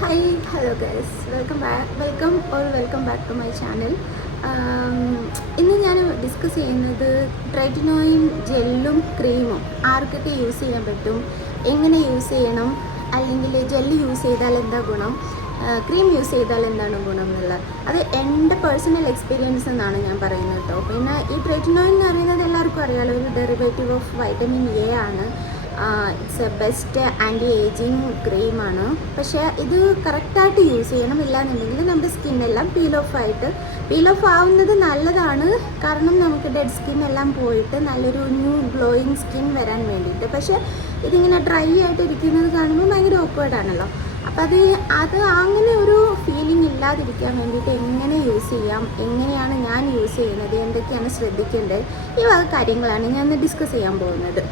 Hi hello guys welcome back to my channel. ഇന്ന് ഞാൻ discuss ചെയ്യുന്നത് ട്രൈറ്റിനോയിൻ ജെല്ലും ക്രീമും ആർക്കൊക്കെ യൂസ് ചെയ്യാൻ പറ്റും, എങ്ങനെ യൂസ് ചെയ്യണം, അല്ലെങ്കിൽ ജെല്ല് യൂസ് ചെയ്താൽ എന്താ ഗുണം, ക്രീം യൂസ് ചെയ്താൽ എന്താണ് ഗുണം എന്നുള്ളത്. അത് എൻ്റെ പേഴ്സണൽ എക്സ്പീരിയൻസ് എന്നാണ് ഞാൻ പറയുന്നത് കേട്ടോ. പിന്നെ ഈ ട്രൈറ്റിനോയിൻ എന്ന് പറയുന്നത് എല്ലാവർക്കും അറിയാമല്ലോ, ഒരു ഡെറിവേറ്റീവ് ഓഫ് വൈറ്റമിൻ എ ആണ്. It's a best anti ageing ക്രീമാണ്. പക്ഷേ ഇത് കറക്റ്റായിട്ട് യൂസ് ചെയ്യണം, ഇല്ലാന്നുണ്ടെങ്കിൽ നമ്മുടെ സ്കിന്നെല്ലാം പീൽ ഓഫ് ആവുന്നത് നല്ലതാണ്. കാരണം നമുക്ക് ഡെഡ് സ്കിൻ എല്ലാം പോയിട്ട് നല്ലൊരു ന്യൂ ഗ്ലോയിങ് സ്കിൻ വരാൻ വേണ്ടിയിട്ട്. പക്ഷേ ഇതിങ്ങനെ ഡ്രൈ ആയിട്ട് ഇരിക്കുന്നത് കാണുമ്പോൾ ഭയങ്കര ഓക്വേർഡാണല്ലോ. അപ്പോൾ അത് അങ്ങനെ ഒരു ഫീലിംഗ് ഇല്ലാതിരിക്കാൻ വേണ്ടിയിട്ട് എങ്ങനെ യൂസ് ചെയ്യാം, എങ്ങനെയാണ് ഞാൻ യൂസ് ചെയ്യുന്നത്, എന്തൊക്കെയാണ് ശ്രദ്ധിക്കേണ്ടത്, ഈ വക കാര്യങ്ങളാണ് ഞാൻ ഇന്ന് ഡിസ്കസ് ചെയ്യാൻ പോകുന്നത്.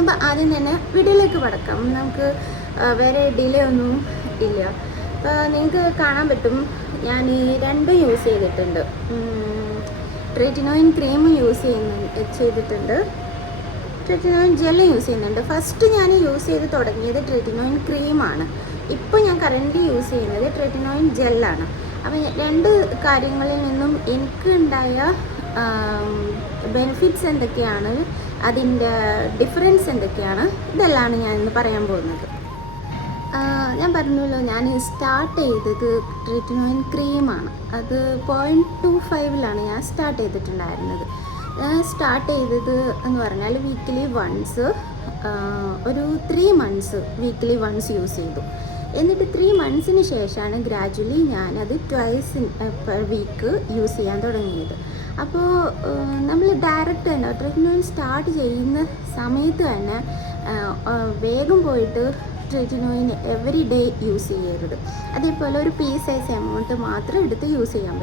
അപ്പോൾ ആദ്യം തന്നെ വീഡിയോയിലേക്ക് കടക്കാം. നമുക്ക് വേറെ ഡിലേ ഒന്നും ഇല്ല. അപ്പോൾ നിങ്ങൾക്ക് കാണാൻ പറ്റും, ഞാൻ ഈ രണ്ടും യൂസ് ചെയ്തിട്ടുണ്ട്. ട്രൈറ്റിനോയിൻ ക്രീം ചെയ്തിട്ടുണ്ട്, ട്രൈറ്റിനോയിൻ ജെല്ലും യൂസ് ചെയ്യുന്നുണ്ട്. ഫസ്റ്റ് ഞാൻ യൂസ് ചെയ്ത് തുടങ്ങിയത് ട്രൈറ്റിനോയിൻ ക്രീമാണ്. ഇപ്പോൾ ഞാൻ കറൻ്റ് യൂസ് ചെയ്യുന്നത് ട്രൈറ്റിനോയിൻ ജെല്ലാണ്. അപ്പോൾ രണ്ട് കാര്യങ്ങളിൽ നിന്നും എനിക്കുണ്ടായ ബെനിഫിറ്റ്സ് എന്തൊക്കെയാണ്, അതിൻ്റെ ഡിഫറൻസ് എന്തൊക്കെയാണ്, ഇതെല്ലാം ഞാൻ ഇന്ന് പറയാൻ പോകുന്നത്. ഞാൻ പറഞ്ഞല്ലോ, ഞാൻ സ്റ്റാർട്ട് ചെയ്തത് ട്രൈറ്റിനോയിൻ ക്രീമാണ്. അത് 0.25 ഞാൻ സ്റ്റാർട്ട് ചെയ്തിട്ടുണ്ടായിരുന്നത്. ഞാൻ സ്റ്റാർട്ട് ചെയ്തത് എന്ന് പറഞ്ഞാൽ വീക്കിലി വൺസ്, ഒരു 3 months വീക്കിലി വൺസ് യൂസ് ചെയ്തു. എന്നിട്ട് 3 monthsന് ശേഷമാണ് ഗ്രാജുവലി ഞാനത് ട്വൈസ് പെർ വീക്ക് യൂസ് ചെയ്യാൻ തുടങ്ങിയത്. അപ്പോൾ നമ്മൾ ഡയറക്റ്റ് തന്നെ ട്രൈറ്റിനോയിൻ സ്റ്റാർട്ട് ചെയ്യുന്ന സമയത്ത് തന്നെ വേഗം പോയിട്ട് ട്രൈറ്റിനോയിൻ എവറി ഡേ യൂസ് ചെയ്യരുത്. അതേപോലെ ഒരു പീസ് സൈസ് എമൗണ്ട് മാത്രം എടുത്ത് യൂസ് ചെയ്യാൻ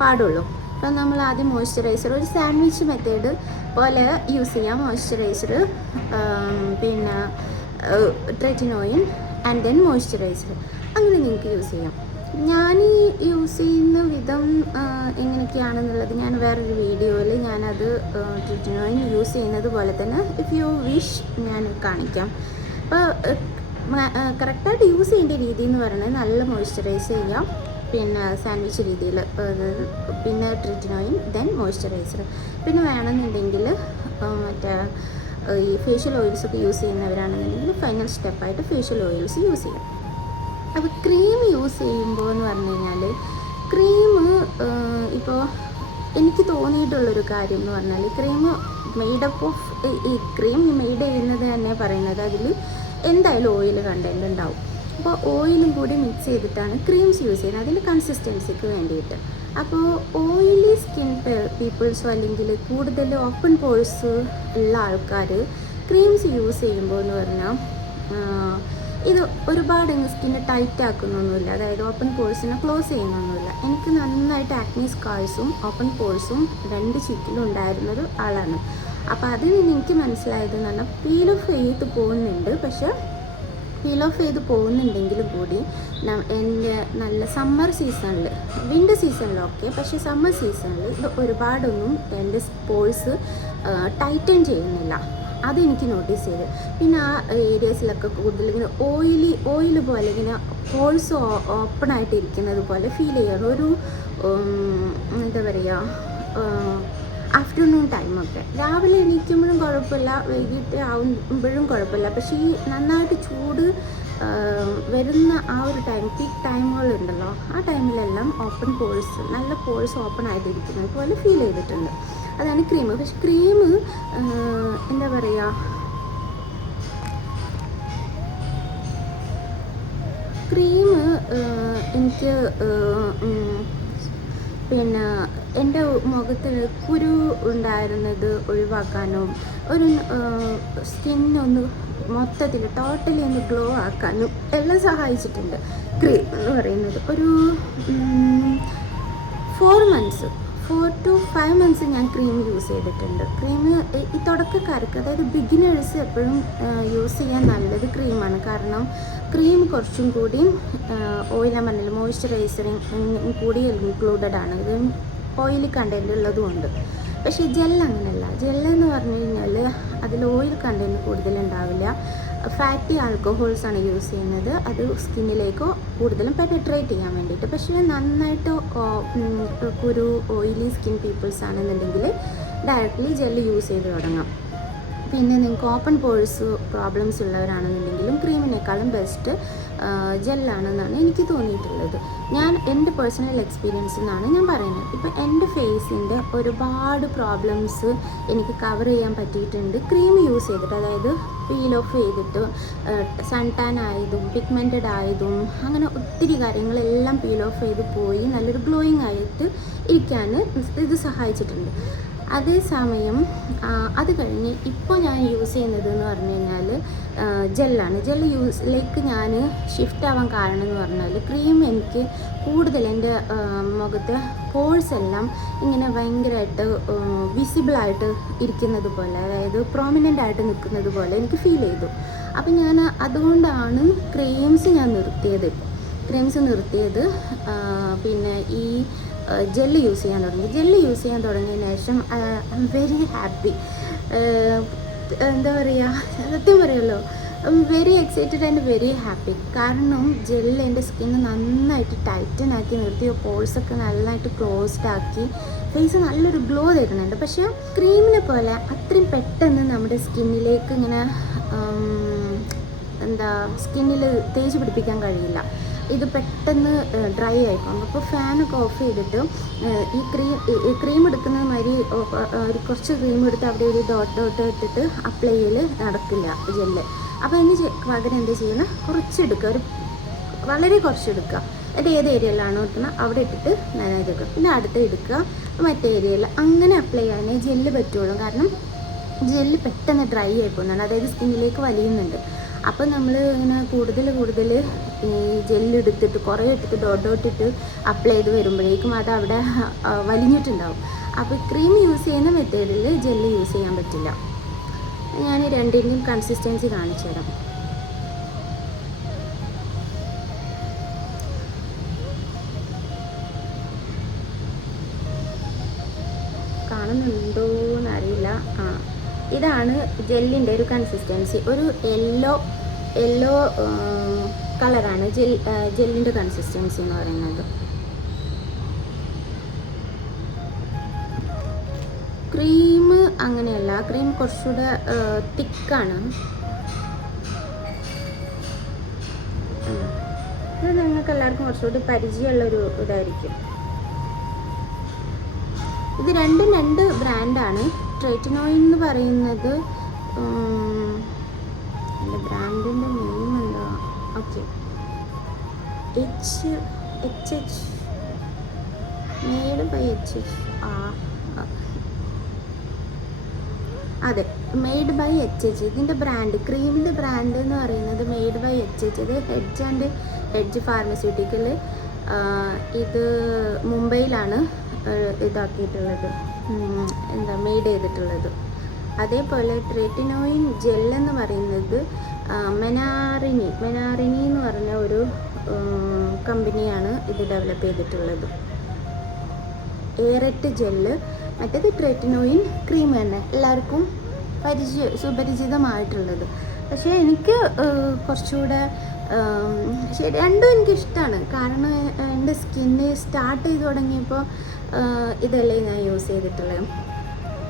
പാടുള്ളൂ. അപ്പോൾ നമ്മൾ ആദ്യം മോയ്സ്ചറൈസർ, ഒരു സാൻഡ്വിച്ച് മെത്തേഡ് പോലെ യൂസ് ചെയ്യാം. മോയ്സ്ചറൈസർ, പിന്നെ ട്രൈറ്റിനോയിൻ ആൻഡ് ദെൻ മോയ്സ്ചറൈസർ, അങ്ങനെ നിങ്ങൾക്ക് യൂസ് ചെയ്യാം. ഞാൻ യൂസ് ചെയ്യുന്ന വിധം എങ്ങനെയൊക്കെയാണെന്നുള്ളത് ഞാൻ വേറൊരു വീഡിയോയിൽ ഞാനത് ട്രൈറ്റിനോയിൻ യൂസ് ചെയ്യുന്നത് പോലെ തന്നെ ഇഫ് യു വിഷ് ഞാൻ കാണിക്കാം. അപ്പോൾ കറക്റ്റായിട്ട് യൂസ് ചെയ്യേണ്ട രീതി എന്ന് പറയുന്നത് നല്ല മോയ്സ്ചറൈസ് ചെയ്യാം, പിന്നെ സാൻഡ്വിച്ച് രീതിയിൽ, പിന്നെ ട്രൈറ്റിനോയിൻ ദെൻ മോയ്സ്ചറൈസർ. പിന്നെ വേണമെന്നുണ്ടെങ്കിൽ മറ്റേ ഈ ഫേഷ്യൽ ഓയിൽസൊക്കെ യൂസ് ചെയ്യുന്നവരാണെന്നുണ്ടെങ്കിൽ ഫൈനൽ സ്റ്റെപ്പായിട്ട് ഫേഷ്യൽ ഓയിൽസ് യൂസ് ചെയ്യാം. അപ്പോൾ ക്രീം യൂസ് ചെയ്യുമ്പോൾ എന്ന് പറഞ്ഞു കഴിഞ്ഞാൽ, ക്രീം ഇപ്പോൾ എനിക്ക് തോന്നിയിട്ടുള്ളൊരു കാര്യം എന്ന് പറഞ്ഞാൽ, ക്രീം മെയ്ഡപ്പ് ഓഫ് ഈ ക്രീം മെയ്ഡ് ചെയ്യുന്നത് തന്നെ പറയുന്നത് അതിൽ എന്തായാലും ഓയിൽ കണ്ടൻറ്റ് ഉണ്ടാവും. അപ്പോൾ ഓയിലും കൂടി മിക്സ് ചെയ്തിട്ടാണ് ക്രീംസ് യൂസ് ചെയ്യുന്നത്, അതിൻ്റെ കൺസിസ്റ്റൻസിക്ക് വേണ്ടിയിട്ട്. അപ്പോൾ ഓയിലി സ്കിൻ പീപ്പിൾസോ അല്ലെങ്കിൽ കൂടുതൽ ഓപ്പൺ പോഴ്സ് ഉള്ള ആൾക്കാർ ക്രീംസ് യൂസ് ചെയ്യുമ്പോൾ എന്ന് പറഞ്ഞാൽ ഇത് ഒരുപാട് സ്കിന്ന് ടൈറ്റ് ആക്കുന്നൊന്നുമില്ല, അതായത് ഓപ്പൺ പോഴ്സിനെ ക്ലോസ് ചെയ്യുന്നൊന്നുമില്ല. എനിക്ക് നന്നായിട്ട് ആക്നി സ്കാർസും ഓപ്പൺ പോഴ്സും 2 ചുറ്റിലും ഉണ്ടായിരുന്നൊരു ആളാണ്. അപ്പോൾ അതിൽ നിന്ന് എനിക്ക് മനസ്സിലായതെന്ന് പറഞ്ഞാൽ പീൽ ഓഫ് ചെയ്ത് പോകുന്നുണ്ട്, പക്ഷേ പീൽ ഓഫ് ചെയ്ത് പോകുന്നുണ്ടെങ്കിലും കൂടി എൻ്റെ നല്ല സമ്മർ സീസണിൽ, വിൻ്റർ സീസണിലൊക്കെ, പക്ഷേ സമ്മർ സീസണിൽ ഇത് ഒരുപാടൊന്നും എൻ്റെ പോഴ്സ് ടൈറ്റൻ ചെയ്യുന്നില്ല. അതെനിക്ക് നോട്ടീസ് ചെയ്ത്. പിന്നെ ആ ഏരിയസിലൊക്കെ കൂടുതൽ ഇങ്ങനെ ഓയിൽ പോലെ ഇങ്ങനെ പോഴ്സ് ഓപ്പൺ ആയിട്ട് ഇരിക്കുന്നത് പോലെ ഫീൽ ചെയ്യണം. ഒരു എന്താ പറയുക, ആഫ്റ്റർനൂൺ ടൈമൊക്കെ, രാവിലെ എണീക്കുമ്പോഴും കുഴപ്പമില്ല, വൈകിട്ട് ആവുമ്പോഴും കുഴപ്പമില്ല. പക്ഷേ ഈ നന്നായിട്ട് ചൂട് വരുന്ന ആ ഒരു ടൈം, പീക്ക് ടൈമുകളുണ്ടല്ലോ, ആ ടൈമിലെല്ലാം നല്ല പോഴ്സ് ഓപ്പൺ ആയിട്ടിരിക്കുന്നത് പോലെ ഫീൽ ചെയ്തിട്ടുണ്ട്. അതാണ് ക്രീം. പക്ഷെ ക്രീം എന്താ പറയുക, എനിക്ക് പിന്നെ എൻ്റെ മുഖത്ത് കുരു ഉണ്ടായിരുന്നത് ഒഴിവാക്കാനും ഒരു സ്കിന്നൊന്ന് മൊത്തത്തിൽ ടോട്ടലി ഒന്ന് ഗ്ലോ ആക്കാനും എല്ലാം സഹായിച്ചിട്ടുണ്ട് ക്രീം എന്ന് പറയുന്നത്. ഒരു 4 to 5 months ഞാൻ ക്രീം യൂസ് ചെയ്തിട്ടുണ്ട്. ക്രീം ഈ തുടക്കക്കാർക്ക്, അതായത് ബിഗിനേഴ്സ് എപ്പോഴും യൂസ് ചെയ്യാൻ നല്ലത് ക്രീമാണ്. കാരണം ക്രീം കുറച്ചും കൂടി ഓയിൽ, ഞാൻ പറഞ്ഞില്ല, മോയ്സ്ചറൈസറിങ് കൂടി ഇൻക്ലൂഡഡ് ആണ്, ഇത് ഓയിൽ കണ്ടൻറ്റ് ഉള്ളതുകൊണ്ട്. പക്ഷേ ജെൽ അങ്ങനെയല്ല. ജെല്ലെന്ന് പറഞ്ഞു കഴിഞ്ഞാൽ അതിൽ ഓയിൽ കണ്ടൻറ്റ് കൂടുതലുണ്ടാവില്ല, ഫാറ്റി ആൽക്കഹോൾസ് ആണ് യൂസ് ചെയ്യുന്നത്. അത് സ്കിന്നിലേക്ക് കൂടുതലും പെനട്രേറ്റ് ചെയ്യാൻ വേണ്ടിയിട്ട്. പക്ഷേ നന്നായിട്ട് ഒരു ഓയിലി സ്കിൻ പീപ്പിൾസ് ആണെന്നുണ്ടെങ്കിൽ ഡയറക്റ്റ്ലി ജെല്ല് യൂസ് ചെയ്ത് തുടങ്ങാം. പിന്നെ നിങ്ങൾക്ക് ഓപ്പൺ പോഴ്സ് പ്രോബ്ലംസ് ഉള്ളവരാണെന്നുണ്ടെങ്കിലും ക്രീമിനേക്കാളും ബെസ്റ്റ് ജെല്ലാണെന്നാണ് എനിക്ക് തോന്നിയിട്ടുള്ളത്. ഞാൻ എൻ്റെ പേഴ്സണൽ എക്സ്പീരിയൻസിൽ നിന്നാണ് ഞാൻ പറയുന്നത്. ഇപ്പോൾ എൻ്റെ ഫേസിൻ്റെ ഒരുപാട് പ്രോബ്ലംസ് എനിക്ക് കവർ ചെയ്യാൻ പറ്റിയിട്ടുണ്ട് ക്രീം യൂസ് ചെയ്തിട്ട്. അതായത് പീൽ ഓഫ് ചെയ്തിട്ട് സൺ ടാൻ ആയതും പിഗ്മെൻറ്റഡ് ആയതും അങ്ങനെ ഒത്തിരി കാര്യങ്ങളെല്ലാം പീൽ ഓഫ് ചെയ്ത് പോയി നല്ലൊരു ഗ്ലോയിങ് ആയിട്ട് ഇരിക്കാൻ ഇത് സഹായിച്ചിട്ടുണ്ട്. അതേസമയം അത് കഴിഞ്ഞ് ഇപ്പോൾ ഞാൻ യൂസ് ചെയ്യുന്നത് എന്ന് പറഞ്ഞു കഴിഞ്ഞാൽ ജെല്ലാണ്. ജെല്ല് യൂസിലേക്ക് ഞാൻ ഷിഫ്റ്റ് ആവാൻ കാരണം എന്ന് പറഞ്ഞാൽ ക്രീം എനിക്ക് കൂടുതൽ എൻ്റെ മുഖത്തെ പോഴ്സ് എല്ലാം ഇങ്ങനെ ഭയങ്കരമായിട്ട് വിസിബിളായിട്ട് ഇരിക്കുന്നത് പോലെ, അതായത് പ്രോമിനൻ്റ് ആയിട്ട് നിൽക്കുന്നത് പോലെ എനിക്ക് ഫീൽ ചെയ്തു. അപ്പം ഞാൻ അതുകൊണ്ടാണ് ക്രീംസ് നിർത്തിയത്. പിന്നെ ഈ ജെല്ല് യൂസ് ചെയ്യാൻ തുടങ്ങി. ജെല്ല് യൂസ് ചെയ്യാൻ തുടങ്ങിയതിന് ശേഷം ഐ എം വെരി ഹാപ്പി. എന്താ പറയുക, സത്യം പറയുമല്ലോ, very excited and very happy. കാരണം ജെല്ല് എൻ്റെ സ്കിന്ന് നന്നായിട്ട് ടൈറ്റൻ ആക്കി നിർത്തി, പോഴ്സൊക്കെ നന്നായിട്ട് ക്ലോസ്ഡ് ആക്കി, ഫേസ് നല്ലൊരു ഗ്ലോ തരുന്നുണ്ട്. പക്ഷേ ക്രീമിനെ പോലെ അത്രയും പെട്ടെന്ന് നമ്മുടെ സ്കിന്നിലേക്ക് ഇങ്ങനെ സ്കിന്നിൽ തേച്ച് പിടിപ്പിക്കാൻ കഴിയില്ല. ഇത് പെട്ടെന്ന് ഡ്രൈ ആയിപ്പോകും. അപ്പോൾ ഫാനൊക്കെ ഓഫ് ചെയ്തിട്ട് ഈ ക്രീം എടുക്കുന്ന മാതിരി കുറച്ച് ക്രീം എടുത്ത് അവിടെ ഒരു ഡോട്ട് ഇട്ടിട്ട് അപ്ലൈ ചെയ്യൽ നടക്കില്ല ജെല്ല്. അപ്പോൾ പകരം എന്താ ചെയ്യുന്നത്, കുറച്ചെടുക്കുക, വളരെ കുറച്ചെടുക്കുക. അത് ഏത് ഏരിയയിലാണോ എടുക്കുന്നത് അവിടെ ഇട്ടിട്ട് നനഞ്ഞെടുക്കുക. പിന്നെ അടുത്ത് എടുക്കുക, മറ്റേ ഏരിയയിൽ അങ്ങനെ അപ്ലൈ ചെയ്യാനേ ജെല്ല് പറ്റുള്ളൂ. കാരണം ജെല്ല് പെട്ടെന്ന് ഡ്രൈ ആയി പോകുന്നതാണ്, അതായത് സ്കിന്നിലേക്ക് വലിയുന്നുണ്ട്. അപ്പോൾ നമ്മൾ ഇങ്ങനെ കൂടുതൽ ഈ ജെല്ലെടുത്തിട്ട് കുറേ എടുത്തിട്ട് ഡോട്ടിട്ട് അപ്ലൈ ചെയ്ത് വരുമ്പോഴേക്കും അത് അവിടെ വലിഞ്ഞിട്ടുണ്ടാവും. അപ്പോൾ ക്രീം യൂസ് ചെയ്യുന്ന മെത്തേഡിൽ ജെല്ല് യൂസ് ചെയ്യാൻ പറ്റില്ല. ഞാൻ രണ്ടിൻ്റെയും കൺസിസ്റ്റൻസി കാണിച്ചു തരാം. കാണുന്നുണ്ടോ എന്നറിയില്ല. ഇതാണ് ജെല്ലിൻ്റെ ഒരു കൺസിസ്റ്റൻസി. ഒരു യെല്ലോ കളറാണ് ജെല്ലിൻ്റെ കൺസിസ്റ്റൻസി എന്ന് പറയുന്നത്. ക്രീം അങ്ങനെയല്ല, ക്രീം കുറച്ചുകൂടെ തിക്കാണ്. ഇത് നിങ്ങൾക്ക് എല്ലാവർക്കും കുറച്ചുകൂടി പരിചയമുള്ളൊരു ഇതായിരിക്കും. ഇത് രണ്ടും രണ്ട് ബ്രാൻഡാണ്. ട്രെറ്റിനോയിൻ എന്ന് പറയുന്നത് എൻ്റെ ബ്രാൻഡിൻ്റെ നെയിം എന്താ, okay, HH made by HH. അതെ, മെയ്ഡ് ബൈ HH. ഇതിൻ്റെ ബ്രാൻഡ്, ക്രീമിൻ്റെ ബ്രാൻഡ് എന്ന് പറയുന്നത് മെയ്ഡ് ബൈ HH. ഇത് ഹെഡ്ജ് ഫാർമസ്യൂട്ടിക്കൽ. ഇത് മുംബൈയിലാണ് ഇതാക്കിയിട്ടുള്ളത്, മെയ്ഡ് ചെയ്തിട്ടുള്ളത്. അതേപോലെ ട്രെറ്റിനോയിൻ ജെൽ എന്ന് പറയുന്നത് മെനാറിനി എന്ന് പറഞ്ഞ ഒരു കമ്പനിയാണ് ഇത് ഡെവലപ്പ് ചെയ്തിട്ടുള്ളത്. എയറെറ്റ് ജെല്ല്, മറ്റേത് ട്രെറ്റിനോയിൻ ക്രീം തന്നെ, എല്ലാവർക്കും സുപരിചിതമായിട്ടുള്ളത്. പക്ഷേ എനിക്ക് കുറച്ചുകൂടെ രണ്ടും എനിക്കിഷ്ടമാണ്. കാരണം എൻ്റെ സ്കിന്ന് സ്റ്റാർട്ട് ചെയ്ത് തുടങ്ങിയപ്പോൾ ഇതല്ലേ ഞാൻ യൂസ് ചെയ്തിട്ടുള്ളത്.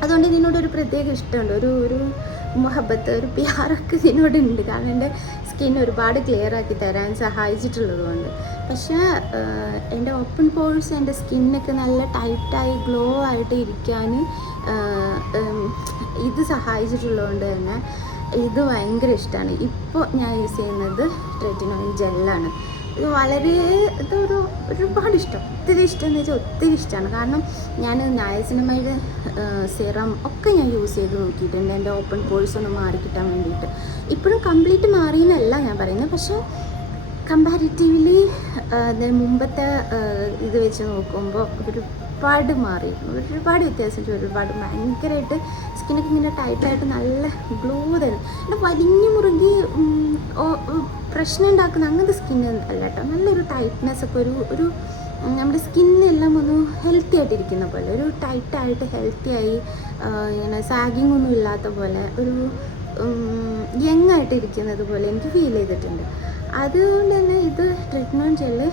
അതുകൊണ്ട് ഇതിനോടൊരു പ്രത്യേക ഇഷ്ടമുണ്ട്, ഒരു മുഹബത്ത്, ഒരു പ്യാറൊക്കെ ഇതിനോടുണ്ട്. കാരണം എൻ്റെ സ്കിൻ ഒരുപാട് ക്ലിയർ ആക്കി തരാൻ സഹായിച്ചിട്ടുള്ളത് കൊണ്ട്. പക്ഷേ എൻ്റെ ഓപ്പൺ പോഴ്സ്, എൻ്റെ സ്കിന്നൊക്കെ നല്ല ടൈറ്റായി ഗ്ലോ ആയിട്ട് ഇരിക്കാൻ ഇത് സഹായിച്ചിട്ടുള്ളത് കൊണ്ട് തന്നെ ഇത് ഭയങ്കര ഇഷ്ടമാണ്. ഇപ്പോൾ ഞാൻ യൂസ് ചെയ്യുന്നത് ട്രെറ്റിനോയിൻ ജെല്ലാണ്. ഇത് ഒരുപാട് ഇഷ്ടം, ഒത്തിരി ഇഷ്ടം എന്ന് വെച്ചാൽ ഒത്തിരി ഇഷ്ടമാണ്. കാരണം ഞാൻ നയസിനമൈഡ് സിറം ഒക്കെ ഞാൻ യൂസ് ചെയ്ത് നോക്കിയിട്ടുണ്ട് എൻ്റെ ഓപ്പൺ പോഴ്സ് ഒന്ന് മാറിക്കിട്ടാൻ വേണ്ടിയിട്ട്. ഇപ്പോഴും കംപ്ലീറ്റ് മാറിയെന്നല്ല ഞാൻ പറയുന്നത്, പക്ഷേ കമ്പാരിറ്റീവ്ലി മുമ്പത്തെ ഇത് വെച്ച് നോക്കുമ്പോൾ ഒരുപാട് മാറിയിരുന്നു, ഒരുപാട് വ്യത്യാസം, ഒരുപാട് ഭയങ്കരമായിട്ട് സ്കിന്നൊക്കെ ഇങ്ങനെ ടൈറ്റായിട്ട് നല്ല ഗ്ലോ തരും. പിന്നെ വലിഞ്ഞു മുറുകി പ്രശ്നം ഉണ്ടാക്കുന്ന അങ്ങനത്തെ സ്കിന്ന് അല്ല കേട്ടോ. നല്ലൊരു ടൈറ്റ്നെസ് ഒക്കെ, ഒരു നമ്മുടെ സ്കിന്നെല്ലാം ഒന്ന് ഹെൽത്തി ആയിട്ടിരിക്കുന്ന പോലെ, ഒരു ടൈറ്റായിട്ട് ഹെൽത്തി ആയി, ഇങ്ങനെ സാഗിങ് ഒന്നും ഇല്ലാത്ത പോലെ, യങ് ആയിട്ടിരിക്കുന്നത് പോലെ എനിക്ക് ഫീൽ ചെയ്തിട്ടുണ്ട്. അതുകൊണ്ട് തന്നെ ഇത് ട്രീറ്റ്മെൻറ്റ് ജെല്ല്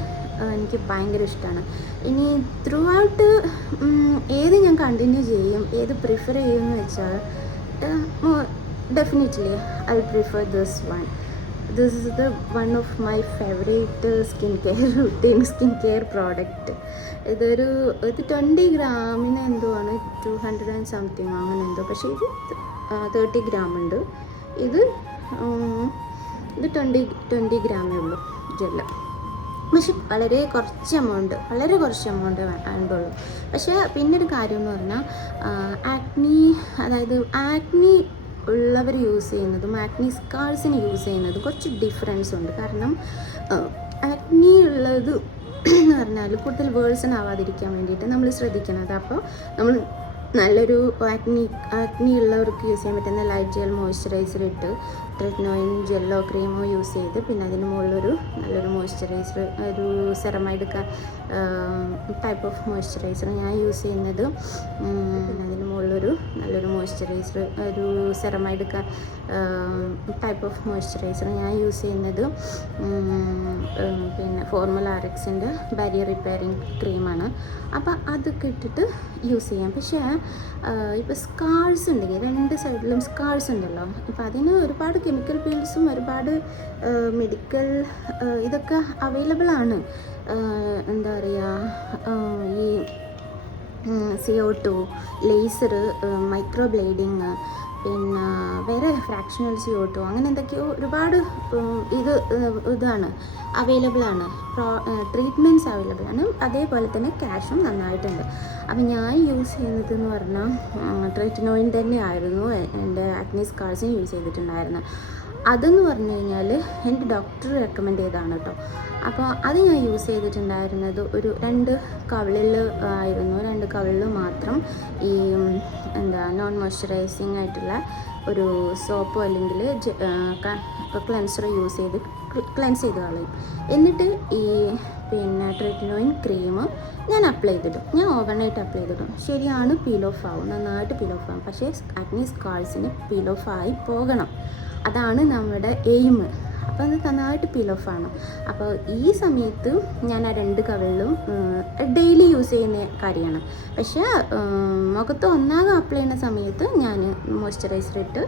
എനിക്ക് ഭയങ്കര ഇഷ്ടമാണ്. ഇനി ത്രൂ ഔട്ട് ഏത് ഞാൻ കണ്ടിന്യൂ ചെയ്യും, ഏത് പ്രിഫർ ചെയ്യുമെന്ന് വെച്ചാൽ definitely I prefer this one. This is the one of my favourite skin care product. ഇത് 20 ഗ്രാമിന് എന്തോ ആണ്, 200 and something അങ്ങനെ എന്തോ. പക്ഷേ ഇത് 30 ഗ്രാം ഉണ്ട്. ഇത് 20 ഗ്രാമേ ഉള്ളൂ ജെല്ല്. പക്ഷെ വളരെ കുറച്ച് എമൗണ്ട് വേണ്ടുള്ളൂ. പക്ഷേ പിന്നൊരു കാര്യം എന്ന് പറഞ്ഞാൽ ആക്നി ഉള്ളവർ യൂസ് ചെയ്യുന്നതും ആക്നി സ്കാർസിന് യൂസ് ചെയ്യുന്നതും കുറച്ച് ഡിഫറൻസ് ഉണ്ട്. കാരണം ആക്നി ഉള്ളത് എന്ന് പറഞ്ഞാൽ കൂടുതൽ വേഴ്സൺ ആവാതിരിക്കാൻ വേണ്ടിയിട്ട് നമ്മൾ ശ്രദ്ധിക്കുന്നത്. അപ്പോൾ നമ്മൾ നല്ലൊരു ആക്നി ഉള്ളവർക്ക് യൂസ് ചെയ്യാൻ പറ്റുന്ന ലൈറ്റ് ജെൽ മോയ്സ്ചറൈസർ ഇട്ട് ട്രീറ്റ്നോയിൻ ജെല്ലോ ക്രീമോ യൂസ് ചെയ്ത് പിന്നെ അതിന് മുകളിലൊരു നല്ലൊരു മോയ്സ്ചറൈസർ, ഒരു സെറമൈഡ് ടൈപ്പ് ഓഫ് മോയ്സ്ചറൈസർ ഞാൻ യൂസ് ചെയ്യുന്നത്. പിന്നെ അതിന് മുകളിലൊരു നല്ലൊരു മോയ്സ്ചറൈസർ, ഒരു സെറമൈഡ് ടൈപ്പ് ഓഫ് മോയ്സ്ചറൈസർ ഞാൻ യൂസ് ചെയ്യുന്നത് പിന്നെ ഫോർമുല RXൻ്റെ ബാരിയർ റിപ്പയറിങ് ക്രീമാണ്. അപ്പോൾ അതൊക്കെ ഇട്ടിട്ട് യൂസ് ചെയ്യാം. പക്ഷേ ഇപ്പോൾ സ്കാർസ് ഉണ്ടെങ്കിൽ 2 സൈഡിലും സ്കാർസ് ഉണ്ടല്ലോ, ഇപ്പോൾ അതിന് ഒരുപാട് കെമിക്കൽ പീൽസും ഒരുപാട് മെഡിക്കൽ ഇതൊക്കെ അവൈലബിൾ ആണ്. എന്താ പറയുക, ഈ CO2, ലേസർ, മൈക്രോ ബ്ലേഡിങ്, പിന്നെ വേറെ ഫ്രാക്ഷണൽ CO2 അങ്ങനെ എന്തൊക്കെയോ ഒരുപാട് ഇതാണ് അവൈലബിൾ ആണ്, ട്രീറ്റ്മെൻറ്റ്സ് അവൈലബിൾ ആണ്. അതേപോലെ തന്നെ ക്യാഷും നന്നായിട്ടുണ്ട്. അപ്പം ഞാൻ യൂസ് ചെയ്യുന്നത് എന്ന് പറഞ്ഞാൽ ട്രീറ്റ്നോയിൻ തന്നെയായിരുന്നു എൻ്റെ ആക്നി സ്കാർസിന് യൂസ് ചെയ്തിട്ടുണ്ടായിരുന്നത്. അതെന്ന് പറഞ്ഞു കഴിഞ്ഞാൽ എൻ്റെ ഡോക്ടർ റെക്കമെൻഡ് ചെയ്തതാണ് കേട്ടോ. അപ്പോൾ അത് ഞാൻ യൂസ് ചെയ്തിട്ടുണ്ടായിരുന്നത് ഒരു 2 കവിളിൽ ആയിരുന്നു. 2 കവിളിൽ മാത്രം ഈ നോൺ മോയ്സ്ചറൈസിങ് ആയിട്ടുള്ള ഒരു സോപ്പോ അല്ലെങ്കിൽ ക്ലെൻസറോ യൂസ് ചെയ്ത് ക്ലെൻസ് ചെയ്ത് കളയും. എന്നിട്ട് ഈ പിന്നെ ട്രീറ്റ്നോയിൻ ക്രീം ഞാൻ അപ്ലൈ ചെയ്തിടും. ഞാൻ ഓവർനൈറ്റ് അപ്ലൈ ചെയ്തിടും. ശരിയാണ്, പീൽ ഓഫ് ആവും, നന്നായിട്ട് പീൽ ഓഫ് ആവും. പക്ഷേ ആക്നി സ്കാർസിന് പീൽ ഓഫ് ആയി പോകണം, അതാണ് നമ്മുടെ എയിം. അപ്പോൾ അത് നന്നായിട്ട് പീൽ ഓഫ് ആണ്. അപ്പോൾ ഈ സമയത്ത് ഞാൻ ആ 2 കവിളിലും ഡെയിലി യൂസ് ചെയ്യുന്ന കാര്യമാണ്. പക്ഷേ മുഖത്ത് ഒന്നാകെ അപ്ലൈ ചെയ്യുന്ന സമയത്ത് ഞാൻ മോയ്സ്ചറൈസർ ഇട്ട്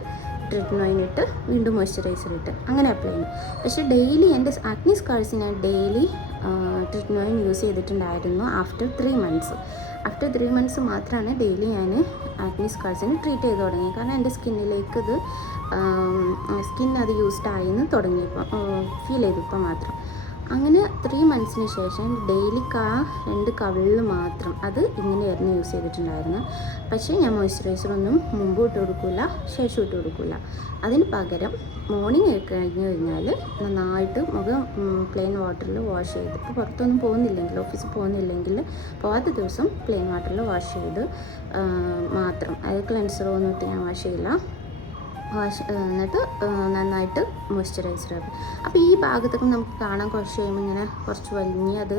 ട്രീറ്റ്നോയിൻ ഇട്ട് വീണ്ടും മോയ്സ്ചറൈസർ ഇട്ട് അങ്ങനെ അപ്ലൈ ചെയ്യും. പക്ഷേ ഡെയിലി എൻ്റെ ആക്നി സ്കാർസിന് ഡെയിലി ട്രീറ്റ്നോയിൻ യൂസ് ചെയ്തിട്ടുണ്ടായിരുന്നു. ആഫ്റ്റർ 3 മന്ത്സ് മാത്രമാണ് ഡെയിലി ഞാൻ ആക്നി സ്കാർസിന് ട്രീറ്റ് ചെയ്ത് തുടങ്ങി. കാരണം എൻ്റെ സ്കിന്നിലേക്ക് സ്കിൻ അത് യൂസ്ഡ് ആയിന്ന് തുടങ്ങിയപ്പോൾ ഫീൽ ചെയ്തു ഇപ്പോൾ മാത്രം. അങ്ങനെ 3 മന്ത്സിന് ശേഷം ഡെയിലി 2 കവിളിൽ മാത്രം അത് ഇങ്ങനെയായിരുന്നു യൂസ് ചെയ്തിട്ടുണ്ടായിരുന്നത്. പക്ഷേ ഞാൻ മോയ്സ്ചറൈസറൊന്നും മുമ്പ് ഇട്ട് കൊടുക്കില്ല, ശേഷം ഇട്ട് കൊടുക്കില്ല. അതിന് പകരം മോർണിംഗ് കഴിഞ്ഞ് കഴിഞ്ഞാൽ നന്നായിട്ട് മുഖം പ്ലെയിൻ വാട്ടറിൽ വാഷ് ചെയ്ത്, ഇപ്പോൾ പുറത്തൊന്നും പോകുന്നില്ലെങ്കിൽ, ഓഫീസിൽ പോകുന്നില്ലെങ്കിൽ പോകാത്ത ദിവസം പ്ലെയിൻ വാട്ടറിൽ വാഷ് ചെയ്ത് മാത്രം, അത് ക്ലെൻസറോ ഒന്നും ഇട്ട് ഞാൻ വാഷ് ചെയ്യില്ല. എന്നിട്ട് നന്നായിട്ട് മോയ്സ്ചറൈസർ ആക്കും. അപ്പോൾ ഈ ഭാഗത്തൊക്കെ നമുക്ക് കാണാൻ കുറച്ച് കഴിയുമ്പോൾ ഇങ്ങനെ കുറച്ച് വലിഞ്ഞ് അത്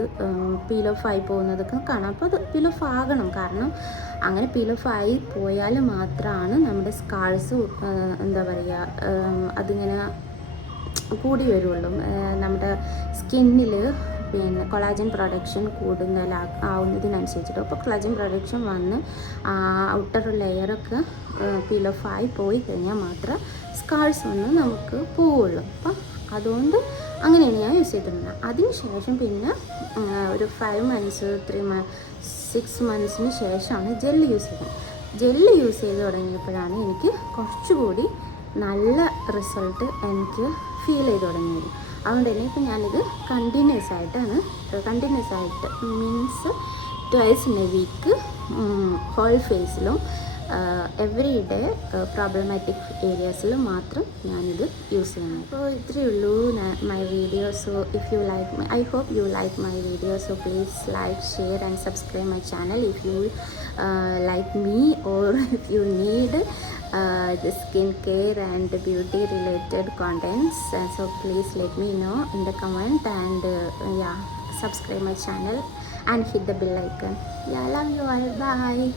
പീൽ ഓഫ് ആയി പോകുന്നതൊക്കെ കാണാം. അപ്പോൾ അത് പീൽ ഓഫ് ആകണം. കാരണം അങ്ങനെ പീൽ ഓഫ് ആയി പോയാൽ മാത്രമാണ് നമ്മുടെ സ്കാർസ് എന്താ പറയുക അതിങ്ങനെ കൂടി വരുള്ളൂ. നമ്മുടെ സ്കിന്നിൽ പിന്നെ കൊളാജൻ പ്രൊഡക്ഷൻ ആവുന്നതിനനുസരിച്ചിട്ട്. അപ്പോൾ കൊളാജൻ പ്രൊഡക്ഷൻ വന്ന് ഔട്ടർ ലെയറൊക്കെ പീൽ ഓഫ് ആയി പോയി കഴിഞ്ഞാൽ മാത്രമേ സ്കാർസ് വന്ന് നമുക്ക് പോവുള്ളൂ. അപ്പം അതുകൊണ്ട് അങ്ങനെയാണ് ഞാൻ യൂസ് ചെയ്തിട്ടുള്ളത്. അതിന് ശേഷം പിന്നെ ഒരു 5 മന്ത്സ് 6 മന്ത്സിന് ശേഷമാണ് ജെല്ല് യൂസ് ചെയ്തത്. ജെല്ല് യൂസ് ചെയ്ത് തുടങ്ങിയപ്പോഴാണ് എനിക്ക് കുറച്ചുകൂടി നല്ല റിസൾട്ട് എനിക്ക് ഫീൽ ചെയ്ത് തുടങ്ങിയത്. അതുകൊണ്ട് തന്നെ ഇപ്പം ഞാനിത് കണ്ടിന്യൂസ് ആയിട്ട് means twice in a week whole ഫേസിലും എവറി ഡേ പ്രോബ്ലമാറ്റിക് ഏരിയാസിൽ മാത്രം ഞാനിത് യൂസ് ചെയ്യുന്നത്. അപ്പോൾ ഇത്രയേ ഉള്ളൂ my video. So if you like I hope you like my video. So please like, share and subscribe my channel if you like me or if you need the skincare and beauty related contents. So please let me know in the comment and subscribe my channel and hit the bell icon. Yeah, love you all. Bye.